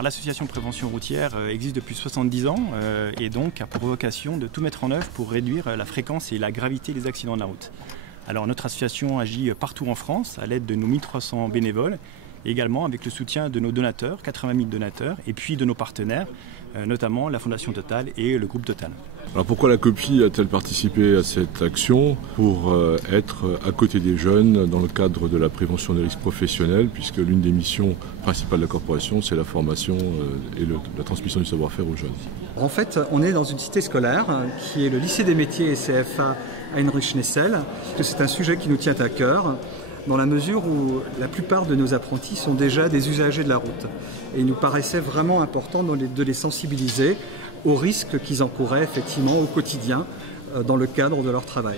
L'association Prévention Routière existe depuis 70 ans et donc a pour vocation de tout mettre en œuvre pour réduire la fréquence et la gravité des accidents de la route. Alors notre association agit partout en France à l'aide de nos 1300 bénévoles, et également avec le soutien de nos donateurs, 80 000 donateurs, et puis de nos partenaires, notamment la Fondation Total et le groupe Total. Alors pourquoi la COPI a-t-elle participé à cette action? Pour être à côté des jeunes dans le cadre de la prévention des risques professionnels, puisque l'une des missions principales de la corporation, c'est la formation et la transmission du savoir-faire aux jeunes. En fait, on est dans une cité scolaire qui est le lycée des métiers et CFA Heinrich-Schnessel. C'est un sujet qui nous tient à cœur, dans la mesure où la plupart de nos apprentis sont déjà des usagers de la route. Et il nous paraissait vraiment important de les sensibiliser aux risques qu'ils encouraient effectivement au quotidien dans le cadre de leur travail.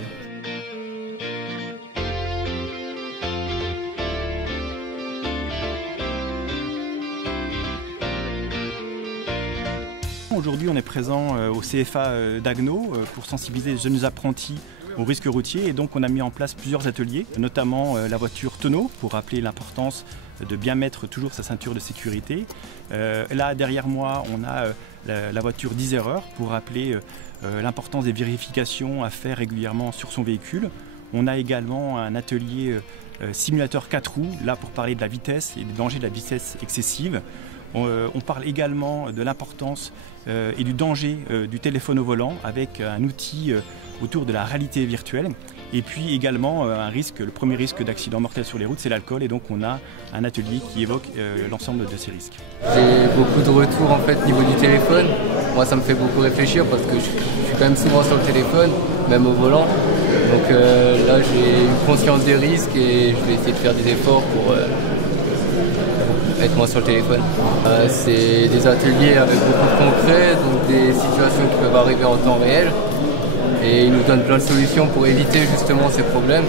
Aujourd'hui, on est présent au CFA d'Agno pour sensibiliser les jeunes apprentis aux risques routiers, et donc on a mis en place plusieurs ateliers, notamment la voiture tonneau pour rappeler l'importance de bien mettre toujours sa ceinture de sécurité. Là derrière moi on a la voiture 10 erreurs pour rappeler l'importance des vérifications à faire régulièrement sur son véhicule. On a également un atelier simulateur 4 roues, là pour parler de la vitesse et des dangers de la vitesse excessive. On parle également de l'importance et du danger du téléphone au volant avec un outil autour de la réalité virtuelle. Et puis également le premier risque d'accident mortel sur les routes, c'est l'alcool, et donc on a un atelier qui évoque l'ensemble de ces risques. J'ai beaucoup de retours en fait au niveau du téléphone. Moi ça me fait beaucoup réfléchir parce que je suis quand même souvent sur le téléphone, même au volant. Donc là j'ai une conscience des risques et je vais essayer de faire des efforts pour être moins sur le téléphone. C'est des ateliers avec beaucoup de concret, donc des situations qui peuvent arriver en temps réel. Et ils nous donnent plein de solutions pour éviter justement ces problèmes.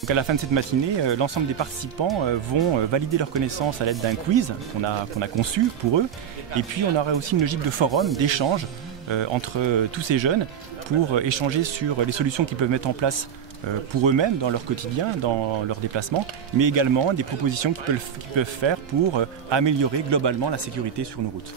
Donc à la fin de cette matinée, l'ensemble des participants vont valider leurs connaissances à l'aide d'un quiz qu'on a conçu pour eux. Et puis on aura aussi une logique de forum, d'échange entre tous ces jeunes pour échanger sur les solutions qu'ils peuvent mettre en place pour eux-mêmes dans leur quotidien, dans leurs déplacements, mais également des propositions qu'ils peuvent faire pour améliorer globalement la sécurité sur nos routes.